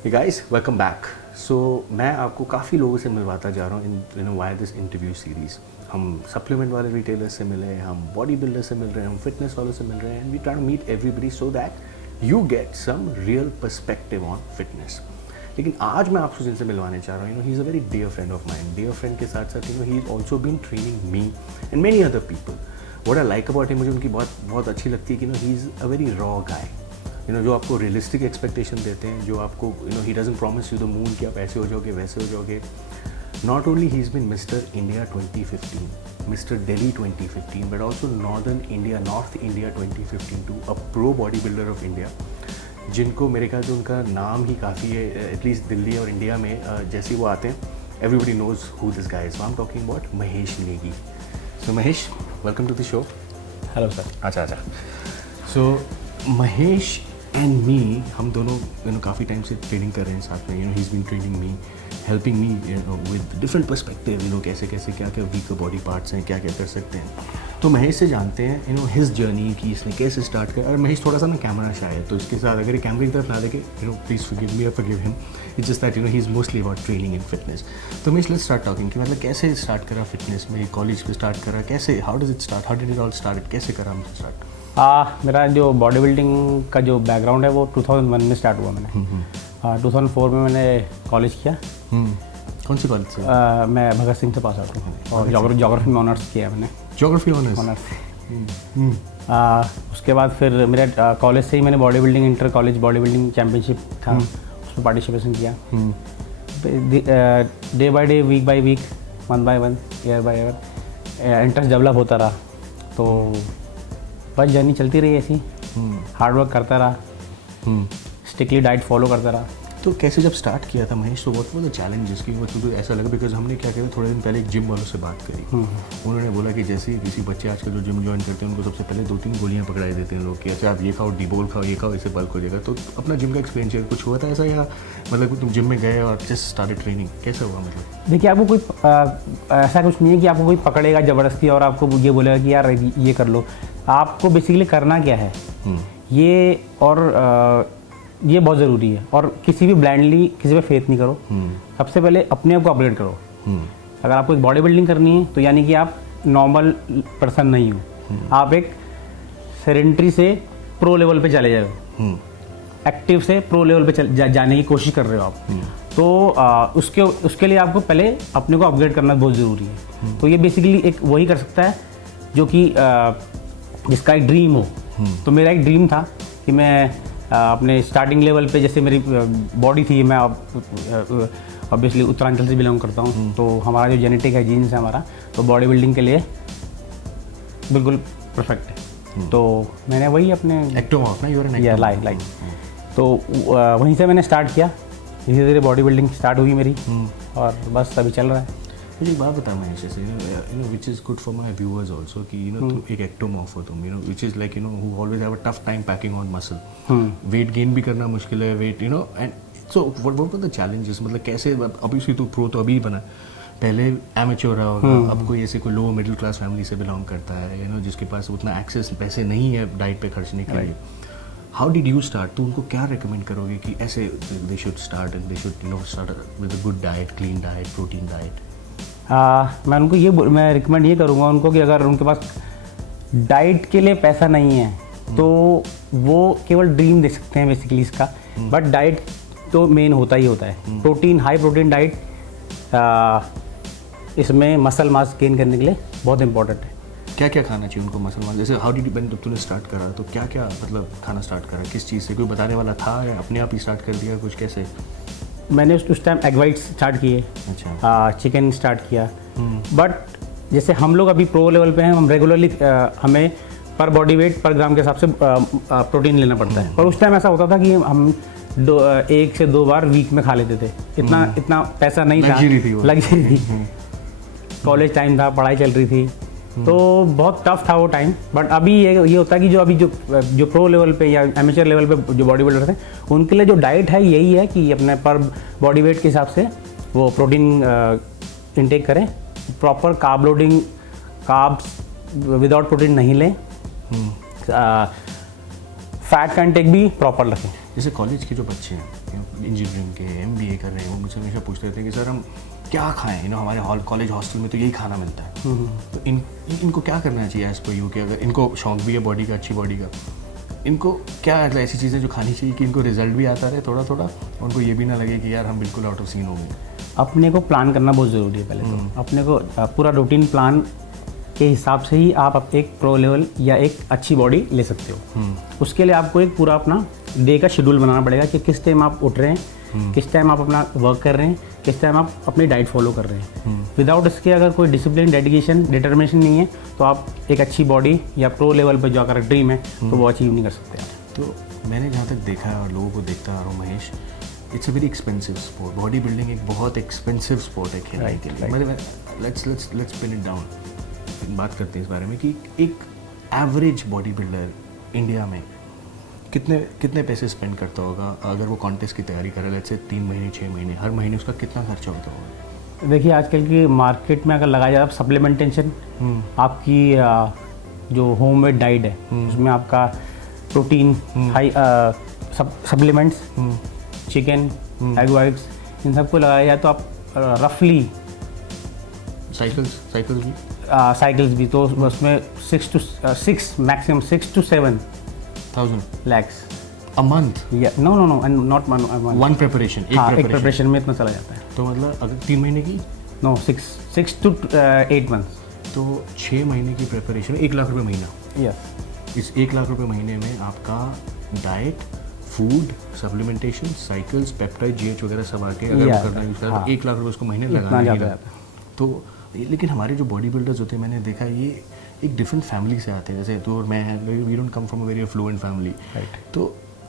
Hey guys, welcome back. So मैं आपको काफ़ी लोगों से मिलवाता जा रहा हूँ इन वाई दिस इंटरव्यू सीरीज़. हम सप्लीमेंट वाले रिटेलर से मिले, हम बॉडी बिल्डर से मिल रहे हैं, हम फिटनेस वालों से मिल रहे हैं, and we try to meet everybody so that you get some real perspective on fitness. लेकिन आज मैं आपसे जिनसे मिलवाने चाह रहा हूँ, he is a very dear friend of mine. Dear friend के साथ साथ he is also been training me and many other people. What I like about him, मुझे उनकी बहुत अच्छी लगती है कि he is a very raw guy. जो आपको रियलिस्टिक एक्सपेक्टेशन देते हैं, जो आपको ही doesn't promise you the moon कि आप ऐसे हो जाओगे वैसे हो जाओगे. Not only he is been Mister India 2015, Mister Delhi 2015, but also north India 2015 to a pro body builder of India, जिनको मेरे ख्याल से उनका नाम ही काफ़ी है. एटलीस्ट दिल्ली और इंडिया में जैसे वो आते हैं, everybody knows who this guy is. I am talking about Mahesh Negi. So Mahesh, welcome to the show. Hello sir. अच्छा. सो महेश एंड मी, हम दोनों काफ़ी टाइम से ट्रेनिंग कर रहे हैं साथ में. He is been training me, helping me with different perspective. कैसे क्या वीकर बॉडी पार्ट्स हैं, क्या कर सकते हैं. तो महेश से जानते हैं हिज जर्नी कि इसने कैसे स्टार्ट किया. और महेश थोड़ा सा ना कैमरा शाय है, तो इसके साथ अगर ये कैमरे की तरफ ना देखे, प्लीज़ फॉरगिव मी और forgive him. It's just that he is mostly about training in fitness. तो महेश, लेट्स स्टार्ट टॉकिंग कि मतलब कैसे स्टार्ट करा फिटनेस में, कॉलेज पे स्टार्ट करा, कैसे, how did it all start, कैसे करा हमने स्टार्ट. मेरा जो बॉडी बिल्डिंग का जो बैकग्राउंड है वो 2001 में स्टार्ट हुआ. मैंने 2004 में मैंने कॉलेज किया. कौन सी कॉलेज से? मैं भगत सिंह से पास आउट हूँ और जोग्राफी में ऑनर्स किया मैंने. Geography honours. उसके बाद फिर मेरे कॉलेज से ही मैंने body building inter college body building championship था, उसमें पार्टिसिपेशन किया. Day by day, week by week, month by month, year by year interest develop होता रहा. तो बस जर्नी चलती रही ऐसी. हार्ड वर्क करता रहा, स्ट्रिक्टली डाइट फॉलो करता रहा. तो कैसे जब स्टार्ट किया था महेश, तो व्हाट वाज द चैलेंजेस की तुझे ऐसा लगा? बिकॉज हमने क्या किया, थोड़े दिन पहले एक जिम वालों से बात करी. उन्होंने बोला कि जैसे किसी बच्चे आजकल जो जिम ज्वाइन करते हैं, उनको सबसे पहले 2-3 गोलियां पकड़ाई देते हैं लोग कि अच्छा आप ये खाओ, डीबोल खाओ, ये खाओ, इससे बल्क हो जाएगा. तो अपना जिम का एक्सपीरियंस है, कुछ हुआ था ऐसा, या मतलब तुम जिम में गए और जस्ट स्टार्टेड ट्रेनिंग, कैसे हुआ? मतलब देखिए, आपको कोई ऐसा कुछ नहीं है कि आपको कोई पकड़ेगा ज़बरदस्ती और आपको ये बोलेगा कि यार ये कर लो. आपको बेसिकली करना क्या है ये, और ये बहुत ज़रूरी है. और किसी भी ब्लाइंडली किसी पे फेथ नहीं करो. सबसे पहले अपने आप को अपग्रेड करो. अगर आपको एक बॉडी बिल्डिंग करनी है तो यानी कि आप नॉर्मल पर्सन नहीं हो, आप एक सेडेंटरी से प्रो लेवल पे चले जाओ. एक्टिव से प्रो लेवल पे जाने की कोशिश कर रहे हो आप. तो उसके लिए आपको पहले अपने को अपग्रेड करना बहुत ज़रूरी है. तो ये बेसिकली एक वही कर सकता है जो कि जिसका एक ड्रीम हो. तो मेरा एक ड्रीम था कि मैं अपने स्टार्टिंग लेवल पे, जैसे मेरी बॉडी थी, मैं ऑब्वियसली उत्तरांचल से बिलोंग करता हूँ, तो हमारा जो जेनेटिक है, जीन्स है हमारा, तो बॉडी बिल्डिंग के लिए बिल्कुल परफेक्ट है. तो मैंने वही अपने एक्टोमॉर्फ ना, लाइक तो वहीं से मैंने स्टार्ट किया. धीरे धीरे बॉडी बिल्डिंग स्टार्ट हुई मेरी, और बस अभी चल रहा है. मुझे एक बात बता महेश, जैसे which is good for my viewers also कि तुम एक एक्टोमॉर्फ हो तुम, which is like who always have a tough time packing on muscle. Weight gain भी करना मुश्किल है, weight and so what were the challenges. मतलब कैसे, अभी तू प्रो तो अभी बना, पहले एमेच्योर रहा होगा. अब कोई ऐसे कोई लो मिडिल क्लास फैमिली से बिलोंग करता है, जिसके पास उतना एक्सेस पैसे नहीं है डाइट पे खर्चने के लिए. How did you start? तो उनको क्या रिकमेंड करोगे कि ऐसे they should start and they should start with a good diet, clean diet, protein diet? मैं उनको मैं रिकमेंड ये करूँगा उनको कि अगर उनके पास डाइट के लिए पैसा नहीं है तो वो केवल ड्रीम देख सकते हैं बेसिकली इसका. बट डाइट तो मेन होता ही होता है. प्रोटीन, हाई प्रोटीन डाइट इसमें मसल मास गेन करने के लिए बहुत इंपॉर्टेंट है. क्या क्या खाना चाहिए उनको मसल मास? जैसे हाउ डिड यू, तूने स्टार्ट करा तो क्या क्या मतलब खाना स्टार्ट करा, किस चीज़ से? कोई बताने वाला था या अपने आप ही स्टार्ट कर दिया कुछ, कैसे? मैंने उस टाइम एग वाइट्स स्टार्ट किए. अच्छा. चिकन स्टार्ट किया. बट जैसे हम लोग अभी प्रो लेवल पे हैं, हम रेगुलरली हमें पर बॉडी वेट पर ग्राम के हिसाब से प्रोटीन लेना पड़ता है. और उस टाइम ऐसा होता था कि हम 1 से 2 बार वीक में खा लेते थे. इतना पैसा नहीं था, लग्जरी थी. कॉलेज टाइम था, पढ़ाई चल रही थी, तो बहुत टफ था वो टाइम. बट अभी ये होता है कि जो प्रो लेवल पे या एमेचर लेवल पे जो बॉडी बिल्डर थे, उनके लिए जो डाइट है यही है कि अपने पर बॉडी वेट के हिसाब से वो प्रोटीन इंटेक करें. Proper carb loading, carbs without protein नहीं लें. फैट का इंटेक भी प्रॉपर रखें. जैसे कॉलेज के जो बच्चे हैं, इंजीनियरिंग के MBA कर रहे हैं, वो मुझसे हमेशा पूछते रहते हैं कि सर हम क्या खाएं, हमारे कॉलेज हॉस्टल में तो यही खाना मिलता है, तो इनको क्या करना चाहिए एज पर यू, कि अगर इनको शौक भी है बॉडी का, अच्छी बॉडी का, इनको क्या मतलब ऐसी चीज़ें जो खानी चाहिए कि इनको रिजल्ट भी आता रहे थोड़ा थोड़ा, उनको ये भी ना लगे कि यार हम बिल्कुल आउट ऑफ सीन हो गए? अपने को प्लान करना बहुत ज़रूरी है पहले तो। अपने को पूरा रूटीन प्लान के हिसाब से ही आप एक प्रो लेवल या एक अच्छी बॉडी ले सकते हो। उसके लिए आपको एक पूरा अपना डे का शेड्यूल बनाना पड़ेगा कि किस टाइम आप उठ रहे हैं, किस टाइम आप अपना वर्क कर रहे हैं, किस टाइम आप अपनी डाइट फॉलो कर रहे हैं। विदाउट इसके अगर कोई डिसिप्लिन, डेडिकेशन, डिटर्मिनेशन नहीं है तो आप एक अच्छी बॉडी या प्रो लेवल पर जो अगर ड्रीम है तो वो अचीव नहीं कर सकते आप। तो मैंने जहाँ तक देखा है और लोगों को देखता आ रहा हूँ Mahesh, it's a very expensive sport. Body building एक बहुत एक्सपेंसिव स्पोर्ट है खेलने के लिए। मतलब लेट्स पिन इट डाउन, बात करते हैं इस बारे में कि एक एवरेज बॉडी बिल्डर इंडिया में कितने पैसे स्पेंड करता होगा अगर वो कॉन्टेस्ट की तैयारी करे, लेट्स से 3 महीने 6 महीने, हर महीने उसका कितना खर्चा होता होगा? देखिए आजकल की मार्केट में अगर लगाया जाए सप्लीमेंटेशन, आपकी जो होममेड डाइट है उसमें आपका protein, high supplements, chicken, egg whites, इन सबको लगाया जाए तो आप रफली साइकिल्स भी तो उसमें 6 to 7 lakhs a month? no not one preparation, एक प्रिपरेशन में इतना चला जाता है। तो मतलब अगर 3 महीने की, नो 6 to 8 months, तो 6 महीने की प्रिपरेशन 1 लाख रुपए महीना। यस। इस 1 लाख रुपए महीने में आपका diet, food, supplementation, cycles, peptide, GH वगैरह सब आके अगर वो करना यूज़ करें तो 1 लाख रुपए उसको महीने लगाना ही रहता है। तो लेकिन हमारे जो बॉडी बिल्डर्स होते हैं, मैंने देखा ये एक डिफरेंट फैमिली से आते हैं, जैसे तू और मैं हैं, we don't come from a very fluent family, right? तो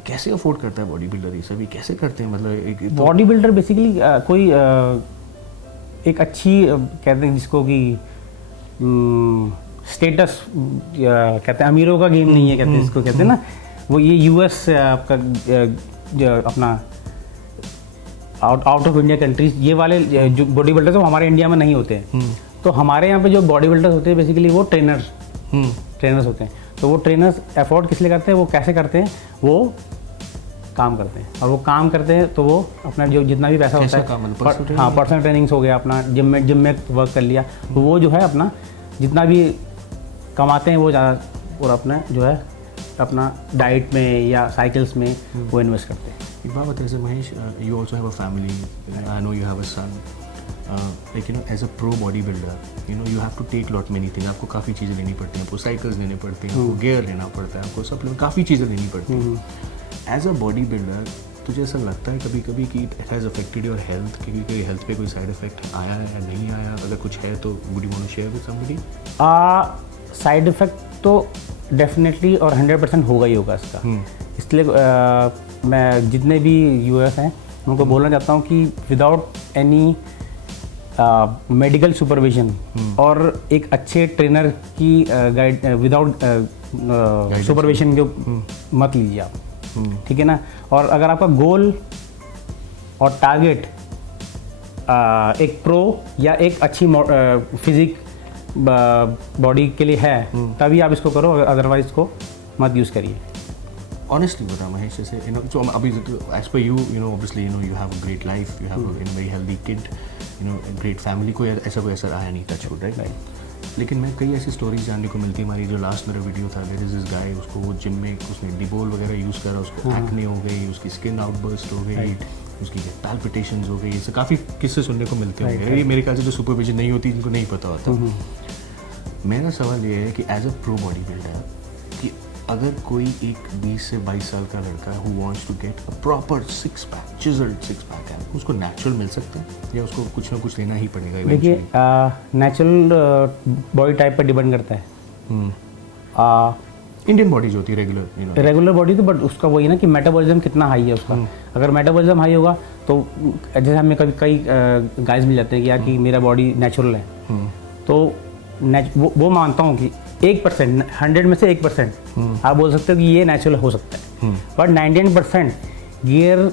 कैसे अफोर्ड करता है बॉडी बिल्डर ये सभी, कैसे करते हैं? मतलब एक बॉडी बिल्डर बेसिकली कोई एक अच्छी कहते हैं जिसको कि स्टेटस कहते हैं, अमीरों का गेम नहीं है कहते हैं इसको, कहते हैं ना वो ये US आपका अपना आउट ऑफ इंडिया कंट्रीज, ये वाले जो बॉडी बिल्डर्स हैं वो हमारे इंडिया में नहीं होते हैं। तो हमारे यहाँ पे जो बॉडी बिल्डर्स होते हैं बेसिकली वो ट्रेनर्स होते हैं। तो वो ट्रेनर्स अफोर्ड किस लिए करते हैं, वो कैसे करते हैं, वो काम करते हैं, और वो काम करते हैं तो वो अपना जो जितना भी पैसा होता है, हाँ पर्सनल ट्रेनिंग्स हो गया, अपना जिम में वर्क कर लिया, तो वो जो है अपना जितना भी कमाते हैं वो ज़्यादा और अपना जो है अपना डाइट में या साइकिल्स में वो इन्वेस्ट करते हैं। एक बात बताइए Mahesh, you also have a family, I know you have a son, like you know as a pro body builder, you know you have to take lot many thing. आपको काफ़ी चीज़ें लेनी पड़ती हैं, आपको साइकिल्स लेने पड़ते हैं, आपको गेयर लेना पड़ता है, आपको सप्लीमेंट, काफ़ी चीज़ें लेनी पड़ती हैं। एज अ बॉडी बिल्डर तुझे ऐसा लगता है कभी कभी कि it has affected your health, क्योंकि कोई हेल्थ पे कोई साइड इफेक्ट आया है या नहीं आया? अगर कुछ है तो would you want to share with somebody? Side effect तो डेफिनेटली और 100% होगा ही होगा इसका। इसलिए मैं जितने भी यूएस हैं उनको बोलना चाहता हूँ कि विदाउट एनी मेडिकल सुपरविजन और एक अच्छे ट्रेनर की गाइड, विदाउट सुपरविजन जो मत लीजिए आप, ठीक है ना। और अगर आपका गोल और टारगेट एक प्रो या एक अच्छी फिजिक बॉडी के लिए है तभी आप इसको करो, अदरवाइज इसको मत यूज़ करिए। Honestly बता महेश, जैसे you know, so अभी as per you know obviously you know you have a great life, you have a very healthy kid, you know a great family, कोई ऐसा आया नहीं टच वुड, राइट? लेकिन मैं कई ऐसी स्टोरीज जानने को मिलती है। हमारी जो लास्ट मेरा वीडियो था, देयर इज दिस गाय, उसको वो जिम में उसने डिबोल वगैरह यूज़ करा, उसको एक्ने हो गई, उसकी स्किन आउटबर्स्ट हो गई, उसकी पैल्पिटेशंस हो गई, इससे काफ़ी किस्से सुनने को मिलते होंगे। मेरे ख्याल से जो सुपरविजन नहीं होती जिनको नहीं पता होता। मेरा सवाल ये है कि as a pro body builder, कि अगर कोई एक 20 से 22 साल का लड़का who wants to get a proper six pack, chiselled six pack है, उसको नेचुरल मिल सकता है या उसको कुछ ना कुछ लेना ही पड़ेगा? देखिए नेचुरल बॉडी टाइप पर डिपेंड करता है। इंडियन बॉडी जो होती है रेगुलर बॉडी, तो बट उसका वही ना कि मेटाबॉलिज्म कितना हाई है उसका। अगर मेटाबॉलिज्म हाई होगा तो जैसे हमें कई गाइस मिल जाते हैं कि यार कि मेरा बॉडी नेचुरल है, तो वो मानता हूँ कि 1%, 100 में से 1% आप बोल सकते हो कि ये नेचुरल हो सकता है। बट 99% गियर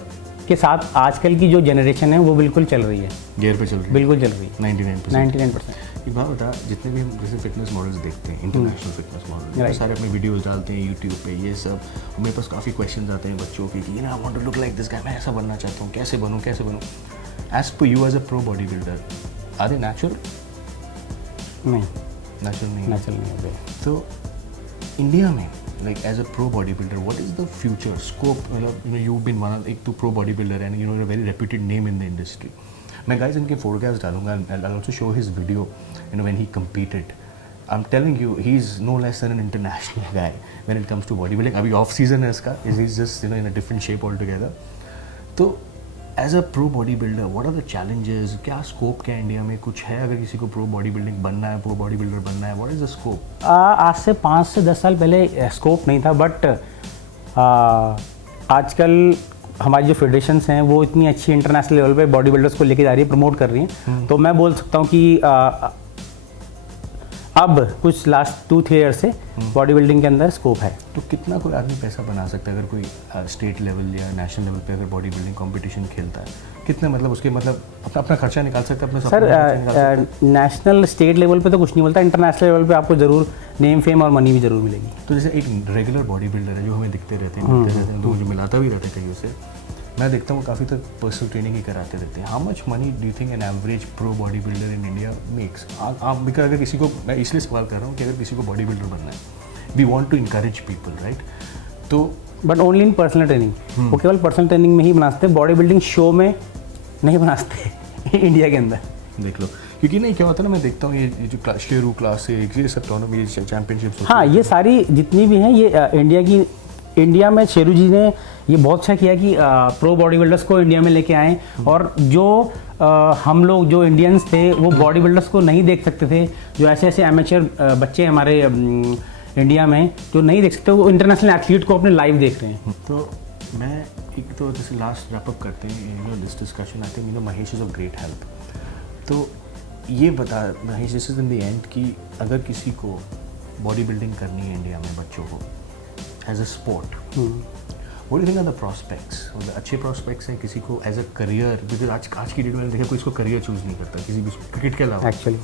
के साथ आजकल की जो जनरेशन है वो बिल्कुल चल रही है, गियर पे चल रही है, बिल्कुल चल रही है, 99%। ये बात बता, जितने भी हम जैसे फिटनेस मॉडल्स देखते हैं, इंटरनेशनल फिटनेस मॉडल, Right. सारे अपने वीडियोस डालते हैं यूट्यूब पे, ये सब मेरे पास काफ़ी क्वेश्चंस आते हैं बच्चों के कि I want to look like this guy, मैं ऐसा बनना चाहता हूँ, कैसे बनूँ कैसे बनूँ। एज पर you as a pro body builder, are they natural? नहीं, नेचुरल नहीं है। नेचुरल नहीं होते। तो इंडिया में like as a pro bodybuilder, what is the future scope? You've been एक तो pro bodybuilder and you know a very reputed name in the industry. मैं guys इनके फोटोग्राफ्स डालूंगा, I'll also show his video, you know, when he competed. I'm telling you, he's no less than an international guy when it comes to bodybuilding. अभी off season है इसका, he's just in a different shape altogether. तो as a pro body builder what are the challenges, क्या scope क्या India में कुछ है? अगर किसी को प्रो बॉडी बिल्डिंग बनना है, प्रो बॉडी बिल्डर बनना है, व्हाट इज द स्कोप? आज से 5 से 10 साल पहले स्कोप नहीं था, बट आजकल हमारी जो फेडरेशंस हैं वो इतनी अच्छी इंटरनेशनल लेवल पे बॉडी बिल्डर्स को लेके जा रही है, प्रमोट कर रही हैं। तो मैं बोल सकता हूँ कि अब कुछ लास्ट 2-3 ईयर से बॉडी बिल्डिंग के अंदर स्कोप है। तो कितना कोई आदमी पैसा बना सकता है अगर कोई स्टेट लेवल या नेशनल लेवल पे अगर बॉडी बिल्डिंग कंपटीशन खेलता है? कितना मतलब उसके मतलब अपना अपना खर्चा निकाल सकता है अपने? सर नेशनल स्टेट लेवल पे तो कुछ नहीं बोलता, इंटरनेशनल लेवल पे आपको ज़रूर नेम फेम और मनी भी ज़रूर मिलेगी। तो जैसे एक रेगुलर बॉडी बिल्डर है जो हमें दिखते रहते हैं, तो मुझे मिलाता भी रहता है कहीं से, मैं देखता हूँ काफ़ी तक पर्सनल ट्रेनिंग ही कराते रहते हैं। How much money do you think an average pro body builder in India makes? आप बिकॉज अगर किसी को, मैं इसलिए सवाल कर रहा हूँ कि अगर किसी को बॉडी बिल्डर बनना है, we want to encourage people, right? तो but only in personal training, वो केवल पर्सनल ट्रेनिंग में ही बना सकते हैं, बॉडी बिल्डिंग शो में नहीं बना सकते इंडिया के अंदर। देख लो, क्योंकि नहीं क्या होता है ना, मैं देखता हूँ ये जो शेरू क्लासिक, ये सब टूर्नामेंट, ये चैंपियनशिप्स, हाँ ये सारी जितनी भी हैं ये इंडिया में शेरू जी ने ये बहुत अच्छा किया कि प्रो बॉडी बिल्डर्स को इंडिया में लेके आए। और जो हम लोग जो इंडियंस थे वो बॉडी बिल्डर्स को नहीं देख सकते थे, जो ऐसे ऐसे एमेचर बच्चे हमारे इंडिया में जो नहीं देख सकते, वो इंटरनेशनल एथलीट को अपने लाइव देख रहे हैं। तो मैं एक तो जैसे लास्ट रैप अप करते हैं this discussion, I think Mahesh is of great help. तो ये बता Mahesh, this is in the end कि अगर किसी को बॉडी बिल्डिंग करनी है इंडिया में बच्चों को as a sport, what do think are the prospects? अच्छे प्रॉस्पेक्ट्स हैं किसी को एज अ करियर? बिकॉज आज की डेट में देखा कोई इसको करियर चूज़ नहीं करता किसी भी क्रिकेट के अलावा एक्चुअली।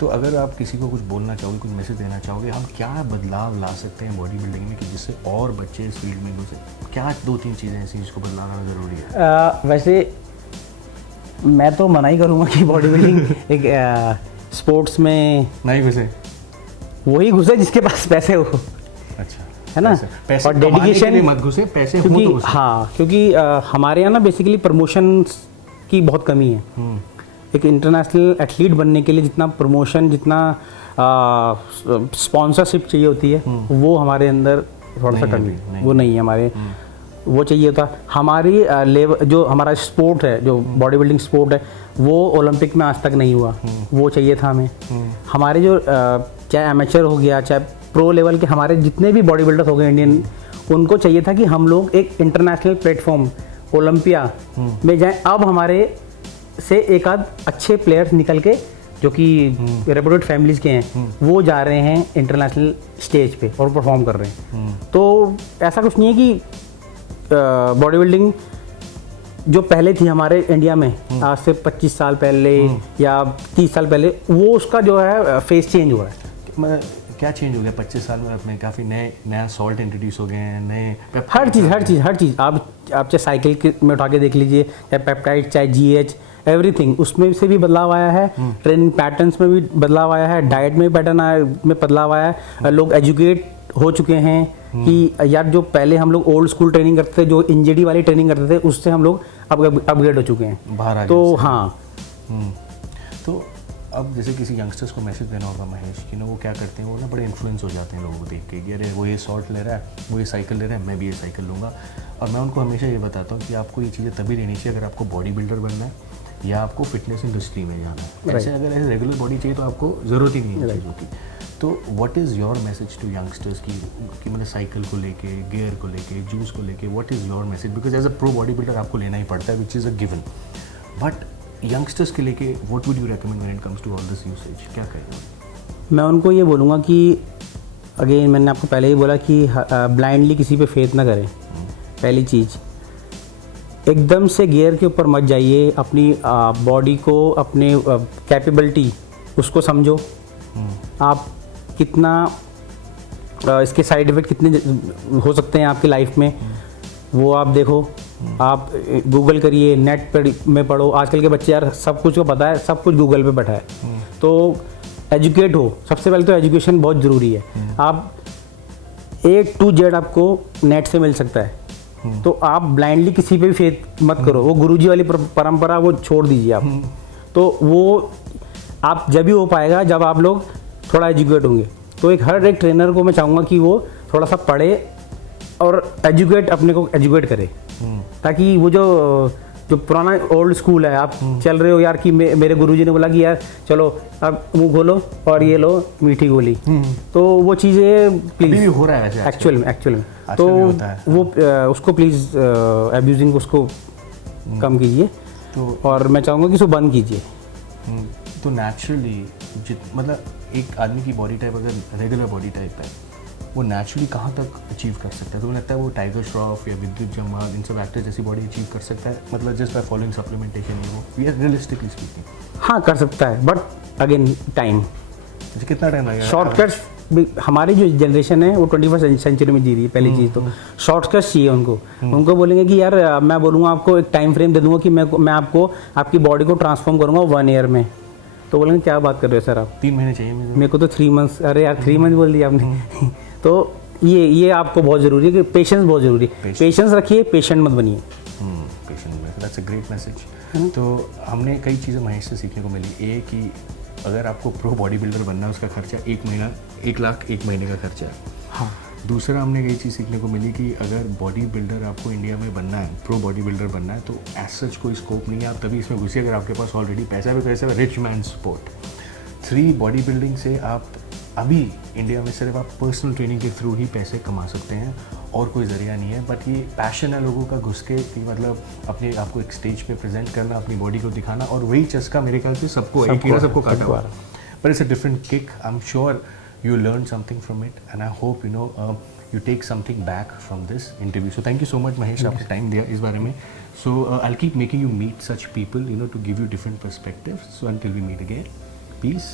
तो अगर आप किसी को कुछ बोलना चाहोगे, कुछ मैसेज देना चाहोगे, हम क्या बदलाव ला सकते हैं बॉडी बिल्डिंग में कि जिससे और बच्चे इस फील्ड में घुसे? क्या 2-3 चीज़ें ऐसी जिसको बदलाव लाना ज़रूरी है? वैसे मैं तो मना ही करूँगा कि बॉडी बिल्डिंग एक स्पोर्ट्स में नहीं घुसे, वही घुसे जिसके पास पैसे हो। अच्छा, है ना? पैसे और डेडिकेशन मत घुसे, पैसे हो क्योंकि तो घुसे। हाँ, क्योंकि हमारे यहाँ ना बेसिकली प्रमोशन की बहुत कमी है। एक इंटरनेशनल एथलीट बनने के लिए जितना प्रमोशन, जितना स्पॉन्सरशिप चाहिए होती है, वो हमारे अंदर थोड़ा सा कमी है, वो नहीं है हमारे। वो चाहिए होता हमारी लेवल, जो हमारा स्पोर्ट है, जो बॉडी बिल्डिंग स्पोर्ट है, वो ओलंपिक में आज तक नहीं हुआ, वो चाहिए था हमें। हमारे जो चाहे एमेचर हो गया, चाहे प्रो लेवल के हमारे जितने भी बॉडी बिल्डर्स हो गए इंडियन, उनको चाहिए था कि हम लोग एक इंटरनेशनल प्लेटफॉर्म ओलंपिया में जाएं। अब हमारे से एक आध अच्छे प्लेयर्स निकल के जो कि रेपुटेड फैमिलीज के हैं, वो जा रहे हैं इंटरनेशनल स्टेज पे और परफॉर्म कर रहे हैं। तो ऐसा कुछ नहीं है कि बॉडी बिल्डिंग जो पहले थी हमारे इंडिया में, आज से 25 साल पहले या 30 साल पहले, वो उसका जो है फेस चेंज हुआ है। क्या चेंज हो गया 25 साल में? अपने काफ़ी नया सॉल्ट इंट्रोड्यूस हो गए हैं, नए हर चीज़ आप चाहे साइकिल में उठा के देख लीजिए, चाहे पेप्टाइड, चाहे GH, एवरीथिंग, उसमें से भी बदलाव आया है। ट्रेनिंग पैटर्न्स में भी बदलाव आया है, डाइट में पैटर्न में बदलाव आया है। लोग एजुकेट हो चुके हैं कि यार जो पहले हम लोग ओल्ड स्कूल ट्रेनिंग करते थे, जो इंजरी वाली ट्रेनिंग करते थे, उससे हम लोग अपग्रेड हो चुके हैं बाहर आ। तो हाँ, तो अब जैसे किसी यंगस्टर्स को मैसेज देना होगा महेश कि ना, वो क्या करते हैं, वो ना बड़े इन्फ्लुएंस हो जाते हैं लोगों को देख के कि अरे वो ये शॉर्ट ले रहा है, वो ये साइकिल ले रहा है, मैं भी ये साइकिल लूँगा। और मैं उनको हमेशा ये बताता हूँ कि आपको ये चीज़ें तभी लेनी चाहिए अगर आपको बॉडी बिल्डर बनना है या आपको फिटनेस इंडस्ट्री में जाना है। ऐसे अगर ऐसे रेगुलर बॉडी चाहिए तो आपको ज़रूरत ही नहीं है चीज़ों की। तो what is your message to youngsters की मतलब साइकिल को लेके, गियर को लेके, जूस को लेके, what is your message? Because as a pro body builder आपको लेना ही पड़ता है, which is a given, but youngsters के लेके what would you recommend when it comes to all this usage? क्या कहेंगे? मैं उनको ये बोलूँगा कि अगेन मैंने आपको पहले ही बोला कि ब्लाइंडली किसी पे फेथ ना करें। पहली चीज़, एकदम से गियर के ऊपर मत जाइए, अपनी बॉडी को, अपने कैपेबिलिटी उसको समझो, आप कितना इसके साइड इफ़ेक्ट कितने हो सकते हैं आपकी लाइफ में, वो आप देखो। आप गूगल करिए, नेट पर में पढ़ो। आजकल के बच्चे यार सब कुछ को पता है, सब कुछ गूगल पे बैठा है। तो एजुकेट हो, सबसे पहले तो एजुकेशन बहुत ज़रूरी है। आप A to Z आपको नेट से मिल सकता है, तो आप ब्लाइंडली किसी पे भी फेथ मत करो। वो गुरुजी वाली परंपरा वो छोड़ दीजिए आप। तो वो आप जब भी हो पाएगा जब आप लोग थोड़ा एजुकेट होंगे। तो हर एक ट्रेनर को मैं चाहूँगा कि वो थोड़ा सा पढ़े और अपने को एजुकेट करे, ताकि वो जो पुराना ओल्ड स्कूल है, आप चल रहे हो यार कि मेरे गुरुजी ने बोला कि यार चलो अब मुंह खोलो और ये लो मीठी गोली, तो वो चीज़ें प्लीज़ भी हो रहा है एक्चुअल में तो वो उसको प्लीज़ अब्यूजिंग को उसको कम कीजिए। तो और मैं चाहूँगा कि उसको बंद कीजिए। तो नेचुरली मतलब एक आदमी की बॉडी टाइप अगर रेगुलर बॉडी टाइप है, वो नेचुरली कहाँ तक अचीव कर सकता है? तो मुझे लगता है वो टाइगर श्रॉफ या विद्युत जम्वाल इन सब एक्टर्स जैसी बॉडी अचीव कर सकता है, मतलब जस्ट बाय फॉलोइंग सप्लीमेंटेशन, वो रियलिस्टिकली स्पीकिंग। हाँ कर सकता है, बट अगेन टाइम, कितना टाइम लगेगा? शॉर्टकट्स हमारी जो जनरेशन है वो 21वीं सेंचुरी में जी रही है। पहली चीज़ तो शॉर्टकट्स चाहिए उनको बोलेंगे कि यार मैं बोलूँगा आपको एक टाइम फ्रेम दे दूँगा कि मैं आपको आपकी बॉडी को ट्रांसफॉर्म करूँगा 1 ईयर में, तो बोलेंगे क्या बात कर रहे हो सर आप, 3 महीने चाहिए मेरे को तो 3 मंथ्स। अरे यार 3 मंथ बोल दिया आपने। तो ये आपको बहुत ज़रूरी है कि पेशेंस बहुत ज़रूरी है। पेशेंस रखिए, पेशेंट मत बनिए। That's a great message. तो हमने कई चीज़ें महेश से सीखने को मिली। एक कि अगर आपको प्रो बॉडी बिल्डर बनना है, उसका खर्चा 1 लाख 1 महीने का खर्चा है। हाँ। दूसरा हमने कई चीज़ सीखने को मिली कि अगर बॉडी बिल्डर आपको इंडिया में बनना है, प्रो बॉडी बिल्डर बनना है, तो एज सच कोई स्कोप नहीं है, आप तभी इसमें घुसिए अगर आपके पास ऑलरेडी पैसा है। पैसा rich man sport. 3 body building से आप अभी इंडिया में सिर्फ आप पर्सनल ट्रेनिंग के थ्रू ही पैसे कमा सकते हैं, और कोई ज़रिया नहीं है। बट ये पैशन है लोगों का घुस के कि मतलब अपने आपको एक स्टेज पे प्रेजेंट करना, अपनी बॉडी को दिखाना, और वही चस्का मेरे ख्याल से सबको काटा हुआ। But it's a different kick. I am sure you learn something from it, and I hope you take something back from this interview. So thank you so much Mahesh, आपने टाइम दिया इस बारे में. So I'll keep making you meet such people to give you different perspectives. So until we meet again, peace.